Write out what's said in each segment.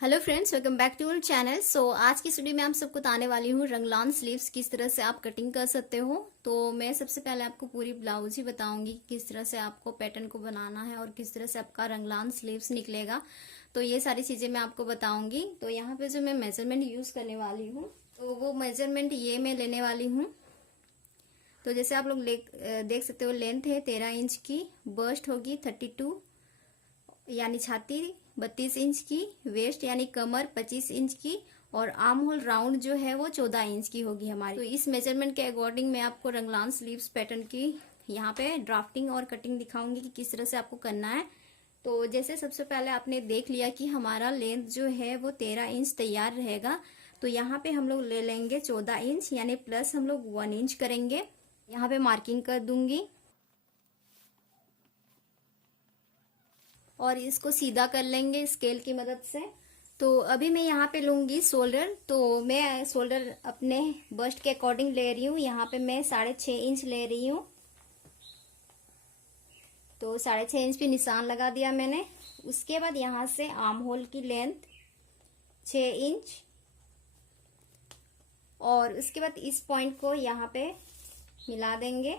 Hello friends, welcome back to our channel. आज की इस वीडियो में आप सबको बताने वाली हूँ रंगलान स्लीव्स किस तरह से आप कटिंग कर सकते हो। तो मैं सबसे पहले आपको पूरी ब्लाउज ही बताऊंगी किस तरह से आपको पैटर्न को बनाना है और किस तरह से आपका रंगलान स्लीव्स निकलेगा। तो ये सारी चीजें मैं आपको बताऊंगी। तो यहाँ पे जो मैं मेजरमेंट यूज करने वाली हूँ तो वो मेजरमेंट ये मैं लेने वाली हूँ। तो जैसे आप लोग देख सकते हो, लेंथ है 13 इंच की, बस्ट होगी 32 यानी छाती 32 इंच की, वेस्ट यानी कमर 25 इंच की, और आर्म होल राउंड जो है वो 14 इंच की होगी हमारी। तो इस मेजरमेंट के अकॉर्डिंग मैं आपको रंगलान स्लीव्स पैटर्न की यहाँ पे ड्राफ्टिंग और कटिंग दिखाऊंगी कि किस तरह से आपको करना है। तो जैसे सबसे पहले आपने देख लिया कि हमारा लेंथ जो है वो 13 इंच तैयार रहेगा। तो यहाँ पे हम लोग ले लेंगे 14 इंच यानी प्लस हम लोग 1 इंच करेंगे। यहाँ पे मार्किंग कर दूंगी और इसको सीधा कर लेंगे स्केल की मदद से। तो अभी मैं यहाँ पे लूंगी शोल्डर। तो मैं शोल्डर अपने बस्ट के अकॉर्डिंग ले रही हूँ। यहाँ पे मैं 6.5 इंच ले रही हूँ। तो 6.5 इंच पे निशान लगा दिया मैंने। उसके बाद यहाँ से आर्म होल की लेंथ 6 इंच, और उसके बाद इस पॉइंट को यहाँ पे मिला देंगे।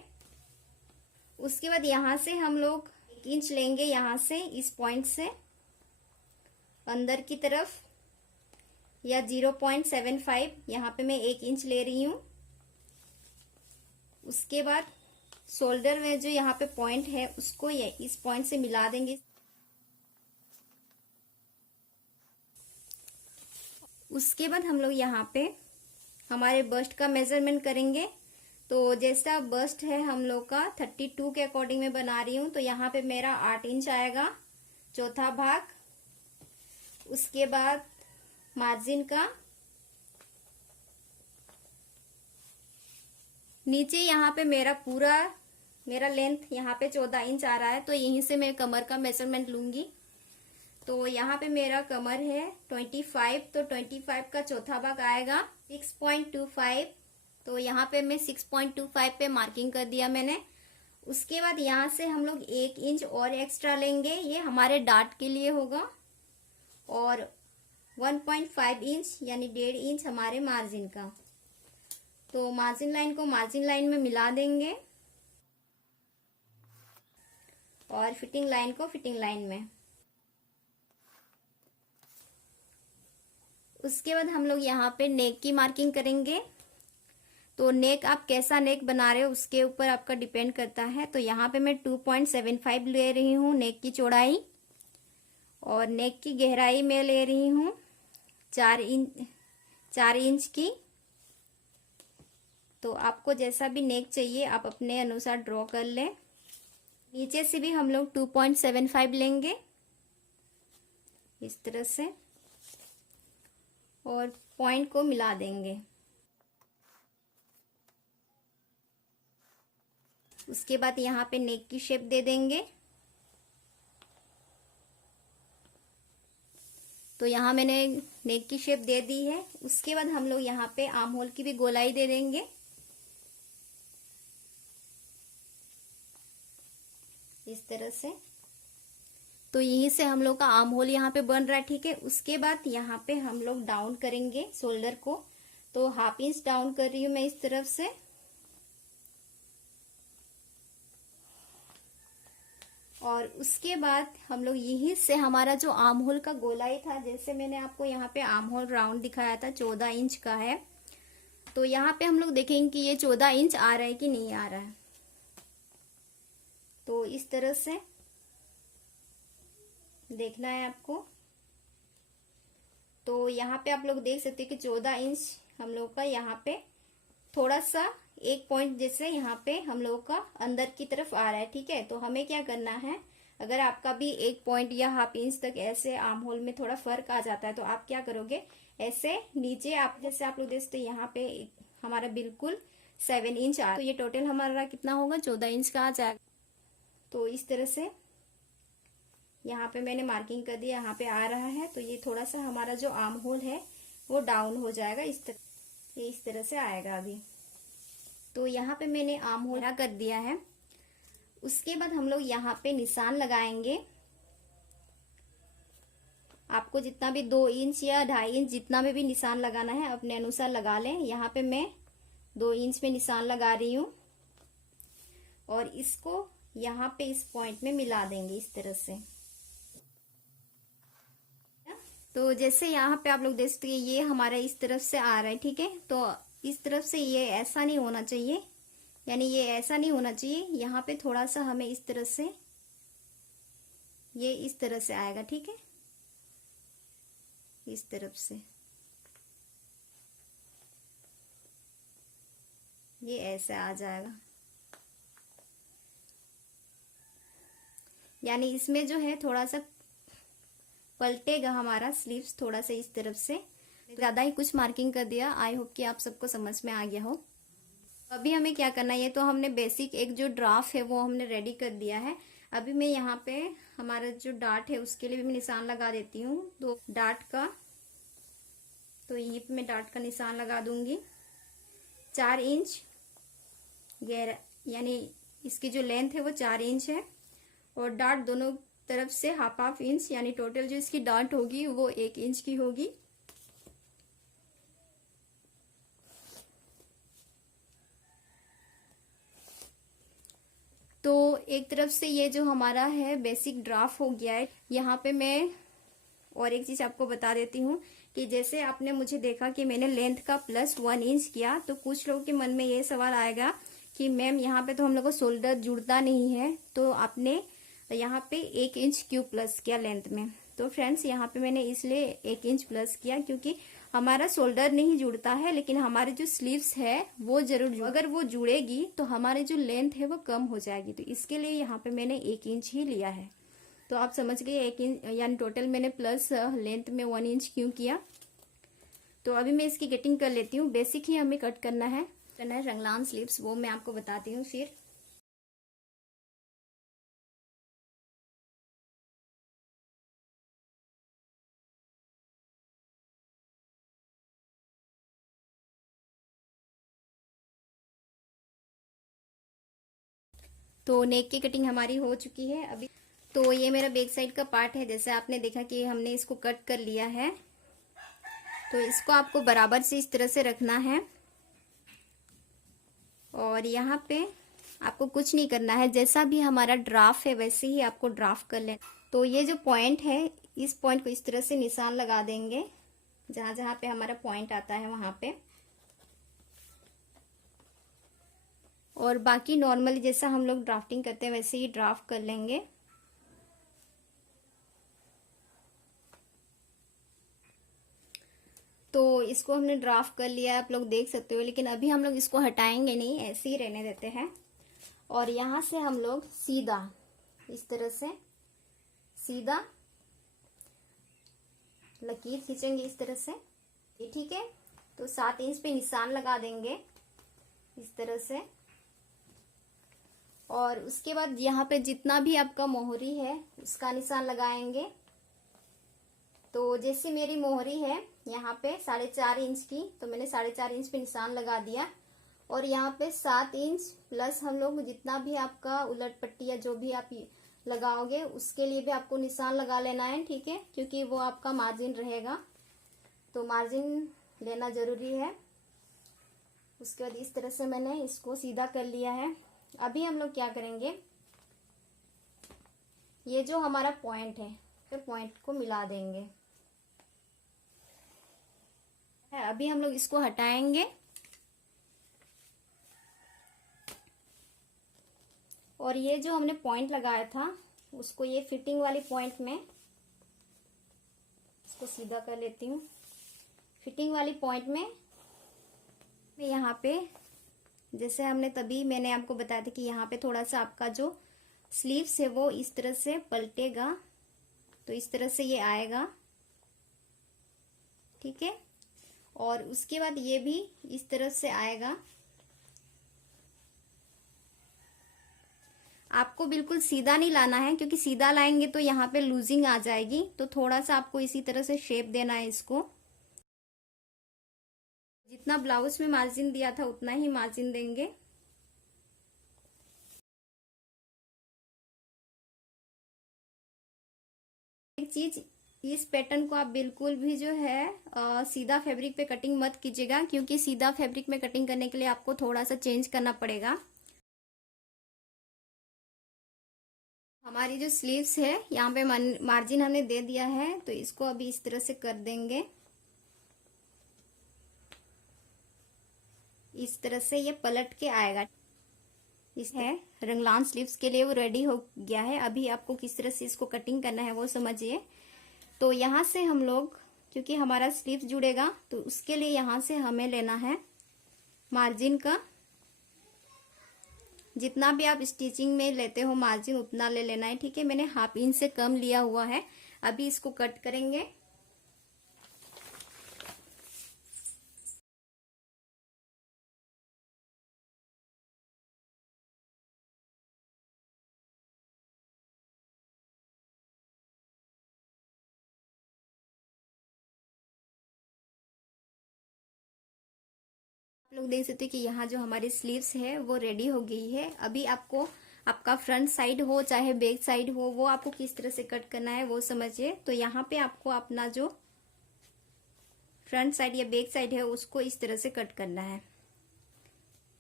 उसके बाद यहाँ से हम लोग 1 इंच लेंगे, यहाँ से इस पॉइंट से अंदर की तरफ, या 0.75 यहाँ पे मैं 1 इंच ले रही हूँ। उसके बाद शोल्डर में जो यहाँ पे पॉइंट है उसको ये इस पॉइंट से मिला देंगे। उसके बाद हम लोग यहाँ पे हमारे बस्ट का मेजरमेंट करेंगे। तो जैसा बस्ट है हम लोग का 32 के अकॉर्डिंग में बना रही हूँ। तो यहाँ पे मेरा 8 इंच आएगा, चौथा भाग। उसके बाद मार्जिन का नीचे यहाँ पे मेरा लेंथ यहाँ पे 14 इंच आ रहा है। तो यहीं से मैं कमर का मेजरमेंट लूंगी। तो यहाँ पे मेरा कमर है 25, तो 25 का चौथा भाग आएगा 6.25। तो यहाँ पे मैं 6.25 पे मार्किंग कर दिया मैंने। उसके बाद यहाँ से हम लोग 1 इंच और एक्स्ट्रा लेंगे, ये हमारे डार्ट के लिए होगा, और 1.5 इंच यानी 1.5 इंच हमारे मार्जिन का। तो मार्जिन लाइन को मार्जिन लाइन में मिला देंगे और फिटिंग लाइन को फिटिंग लाइन में। उसके बाद हम लोग यहाँ पे नेक की मार्किंग करेंगे। तो नेक आप कैसा नेक बना रहे हो उसके ऊपर आपका डिपेंड करता है। तो यहाँ पे मैं 2.75 ले रही हूँ नेक की चौड़ाई, और नेक की गहराई में ले रही हूँ 4 इंच की। तो आपको जैसा भी नेक चाहिए आप अपने अनुसार ड्रॉ कर लें। नीचे से भी हम लोग 2.75 लेंगे इस तरह से, और पॉइंट को मिला देंगे। उसके बाद यहाँ पे नेक की शेप दे देंगे। तो यहाँ मैंने नेक की शेप दे दी है। उसके बाद हम लोग यहाँ पे आर्म होल की भी गोलाई दे देंगे इस तरह से। तो यहीं से हम लोग का आर्म होल यहाँ पे बन रहा है, ठीक है। उसके बाद यहाँ पे हम लोग डाउन करेंगे शोल्डर को। तो 1/2 इंच डाउन कर रही हूँ मैं इस तरफ से, और उसके बाद हम लोग यहीं से हमारा जो आर्म होल का गोलाई था, जैसे मैंने आपको यहाँ पे आर्म होल राउंड दिखाया था 14 इंच का है। तो यहाँ पे हम लोग देखेंगे कि ये 14 इंच आ रहा है कि नहीं आ रहा है। तो इस तरह से देखना है आपको। तो यहाँ पे आप लोग देख सकते हैं कि 14 इंच हम लोग का यहाँ पे थोड़ा सा एक पॉइंट जैसे यहाँ पे हम लोग का अंदर की तरफ आ रहा है, ठीक है। तो हमें क्या करना है, अगर आपका भी 1 पॉइंट या 1/2 इंच तक ऐसे आर्म होल में थोड़ा फर्क आ जाता है, तो आप क्या करोगे, ऐसे नीचे आप जैसे आप लोग देख सकते हैं यहाँ पे हमारा बिल्कुल 7 इंच आ रहा है। तो ये टोटल हमारा कितना होगा, 14 इंच का आ जाएगा। तो इस तरह से यहाँ पे मैंने मार्किंग कर दिया, यहाँ पे आ रहा है। तो ये थोड़ा सा हमारा जो आर्म होल है वो डाउन हो जाएगा इस तरह से आएगा अभी। तो यहाँ पे मैंने आर्म होल कर दिया है। उसके बाद हम लोग यहाँ पे निशान लगाएंगे आपको जितना भी 2 इंच या 2.5 इंच जितना में भी निशान लगाना है अपने अनुसार लगा लें। यहाँ पे मैं 2 इंच में निशान लगा रही हूँ और इसको यहाँ पे इस पॉइंट में मिला देंगे इस तरह से। तो जैसे यहाँ पे आप लोग देख सकते हैं ये हमारा इस तरफ से आ रहा है, ठीक है। तो इस तरफ से ये ऐसा नहीं होना चाहिए, यानी ये ऐसा नहीं होना चाहिए। यहाँ पे थोड़ा सा हमें इस तरह से, ये इस तरह से आएगा, ठीक है, इस तरफ से ये ऐसे आ जाएगा। यानी इसमें जो है थोड़ा सा पलटेगा हमारा स्लीव्स, थोड़ा सा इस तरफ से। ज्यादा ही कुछ मार्किंग कर दिया। आई होप कि आप सबको समझ में आ गया हो। अभी हमें क्या करना है, ये तो हमने बेसिक एक जो ड्राफ्ट है वो हमने रेडी कर दिया है। अभी मैं यहाँ पे हमारा जो डार्ट है उसके लिए भी मैं निशान लगा देती हूँ, तो डार्ट का, तो यहीं पे मैं डार्ट का निशान लगा दूंगी 4 इंच। यानी इसकी जो लेंथ है वो 4 इंच है और डार्ट दोनों तरफ से हाफ इंच, यानी टोटल जो इसकी डार्ट होगी वो 1 इंच की होगी। तो एक तरफ से ये जो हमारा है बेसिक ड्राफ्ट हो गया है। यहाँ पे मैं और एक चीज आपको बता देती हूँ कि जैसे आपने मुझे देखा कि मैंने लेंथ का +1 इंच किया, तो कुछ लोगों के मन में ये सवाल आएगा कि मैम यहाँ पे तो हम लोग को शोल्डर जुड़ता नहीं है, तो आपने यहाँ पे 1 इंच क्यों प्लस किया लेंथ में। तो फ्रेंड्स यहाँ पे मैंने इसलिए 1 इंच प्लस किया क्योंकि हमारा शोल्डर नहीं जुड़ता है, लेकिन हमारे जो स्लीव्स है वो जरूर अगर वो जुड़ेगी तो हमारी जो लेंथ है वो कम हो जाएगी। तो इसके लिए यहाँ पे मैंने 1 इंच ही लिया है। तो आप समझ गए 1 इंच, यानी टोटल मैंने प्लस लेंथ में 1 इंच क्यों किया। तो अभी मैं इसकी कटिंग कर लेती हूँ। बेसिक ही हमें कट करना है रंगलान स्लीव्स, वो मैं आपको बताती हूँ फिर। तो नेक की कटिंग हमारी हो चुकी है अभी। तो ये मेरा बैक साइड का पार्ट है। जैसे आपने देखा कि हमने इसको कट कर लिया है, तो इसको आपको बराबर से इस तरह से रखना है और यहाँ पे आपको कुछ नहीं करना है, जैसा भी हमारा ड्राफ्ट है वैसे ही आपको ड्राफ्ट कर लेना। तो ये जो पॉइंट है, इस पॉइंट को इस तरह से निशान लगा देंगे, जहां जहां पे हमारा पॉइंट आता है वहां पे। और बाकी नॉर्मली जैसा हम लोग ड्राफ्टिंग करते हैं वैसे ही ड्राफ्ट कर लेंगे। तो इसको हमने ड्राफ्ट कर लिया है, आप लोग देख सकते हो। लेकिन अभी हम लोग इसको हटाएंगे नहीं, ऐसे ही रहने देते हैं। और यहां से हम लोग सीधा इस तरह से सीधा लकीर खींचेंगे इस तरह से, ठीक है। तो 7 इंच पे निशान लगा देंगे इस तरह से। और उसके बाद यहाँ पे जितना भी आपका मोहरी है उसका निशान लगाएंगे। तो जैसे मेरी मोहरी है यहाँ पे 4.5 इंच की, तो मैंने 4.5 इंच पे निशान लगा दिया। और यहाँ पे 7 इंच प्लस हम लोग जितना भी आपका उलट पट्टी या जो भी आप लगाओगे उसके लिए भी आपको निशान लगा लेना है, ठीक है, क्योंकि वो आपका मार्जिन रहेगा। तो मार्जिन लेना जरूरी है। उसके बाद इस तरह से मैंने इसको सीधा कर लिया है। अभी हम लोग क्या करेंगे, ये जो हमारा पॉइंट है फिर पॉइंट को मिला देंगे। अभी हम लोग इसको हटाएंगे और ये जो हमने पॉइंट लगाया था उसको ये फिटिंग वाली पॉइंट में इसको सीधा कर लेती हूँ। फिटिंग वाली पॉइंट में यहाँ पे जैसे हमने तभी मैंने आपको बताया था कि यहाँ पे थोड़ा सा आपका जो स्लीव्स है वो इस तरह से पलटेगा, तो इस तरह से ये आएगा, ठीक है। और उसके बाद ये भी इस तरह से आएगा। आपको बिल्कुल सीधा नहीं लाना है, क्योंकि सीधा लाएंगे तो यहाँ पे लूजिंग आ जाएगी। तो थोड़ा सा आपको इसी तरह से शेप देना है इसको। जितना ब्लाउज में मार्जिन दिया था उतना ही मार्जिन देंगे। एक चीज इस पैटर्न को आप बिल्कुल भी जो है सीधा फैब्रिक पे कटिंग मत कीजिएगा, क्योंकि सीधा फैब्रिक में कटिंग करने के लिए आपको थोड़ा सा चेंज करना पड़ेगा। हमारी जो स्लीव्स है यहाँ पे मार्जिन हमने दे दिया है, तो इसको अभी इस तरह से कर देंगे। इस तरह से ये पलट के आएगा। इस है रंगलान स्लीव्स के लिए वो रेडी हो गया है। अभी आपको किस तरह से इसको कटिंग करना है वो समझिए। तो यहाँ से हम लोग, क्योंकि हमारा स्लीव्स जुड़ेगा, तो उसके लिए यहाँ से हमें लेना है मार्जिन का, जितना भी आप स्टिचिंग में लेते हो मार्जिन उतना ले लेना है, ठीक है। मैंने हाफ इंच से कम लिया हुआ है। अभी इसको कट करेंगे। आप लोग देख सकते हैं कि यहाँ जो हमारी स्लीव्स है वो रेडी हो गई है। अभी आपको आपका फ्रंट साइड हो चाहे बैक साइड हो, वो आपको किस तरह से कट करना है वो समझिए। तो यहाँ पे आपको अपना जो फ्रंट साइड या बैक साइड है उसको इस तरह से कट करना है।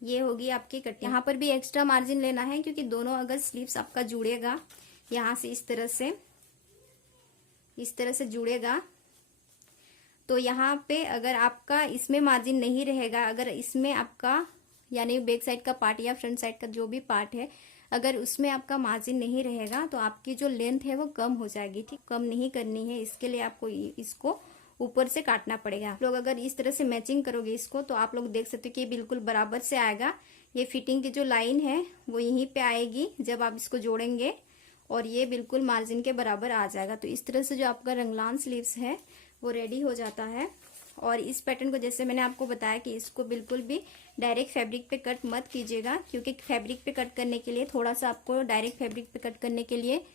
ये होगी आपकी कट। यहाँ पर भी एक्स्ट्रा मार्जिन लेना है, क्योंकि दोनों अगर स्लीव्स आपका जुड़ेगा यहाँ से इस तरह से जुड़ेगा, तो यहाँ पे अगर आपका इसमें मार्जिन नहीं रहेगा, अगर इसमें आपका यानी बैक साइड का पार्ट या फ्रंट साइड का जो भी पार्ट है, अगर उसमें आपका मार्जिन नहीं रहेगा तो आपकी जो लेंथ है वो कम हो जाएगी, ठीक। कम नहीं करनी है, इसके लिए आपको इसको ऊपर से काटना पड़ेगा। आप लोग अगर इस तरह से मैचिंग करोगे इसको, तो आप लोग देख सकते हो कि बिल्कुल बराबर से आएगा। ये फिटिंग की जो लाइन है वो यहीं पे आएगी जब आप इसको जोड़ेंगे, और ये बिल्कुल मार्जिन के बराबर आ जाएगा। तो इस तरह से जो आपका रंगलान स्लीव्स है वो रेडी हो जाता है। और इस पैटर्न को जैसे मैंने आपको बताया कि इसको बिल्कुल भी डायरेक्ट फैब्रिक पे कट मत कीजिएगा, क्योंकि फैब्रिक पे कट करने के लिए थोड़ा सा आपको डायरेक्ट फैब्रिक पे कट करने के लिए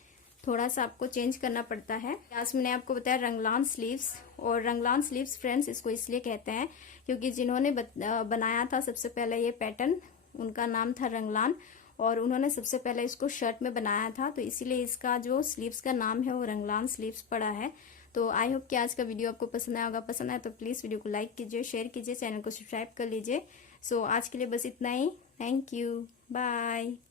थोड़ा सा आपको चेंज करना पड़ता है। आज मैंने आपको बताया रंगलान स्लीव्स, और रंगलान स्लीव्स फ्रेंड्स इसको इसलिए कहते हैं क्योंकि जिन्होंने बनाया था सबसे पहले ये पैटर्न, उनका नाम था रंगलान, और उन्होंने सबसे पहले इसको शर्ट में बनाया था, तो इसीलिए इसका जो स्लीव्स का नाम है वो रंगलान स्लीव्स पड़ा है। तो आई होप कि आज का वीडियो आपको पसंद आया होगा। पसंद आया तो प्लीज़ वीडियो को लाइक कीजिए, शेयर कीजिए, चैनल को सब्सक्राइब कर लीजिए। सो आज के लिए बस इतना ही। Thank you, bye.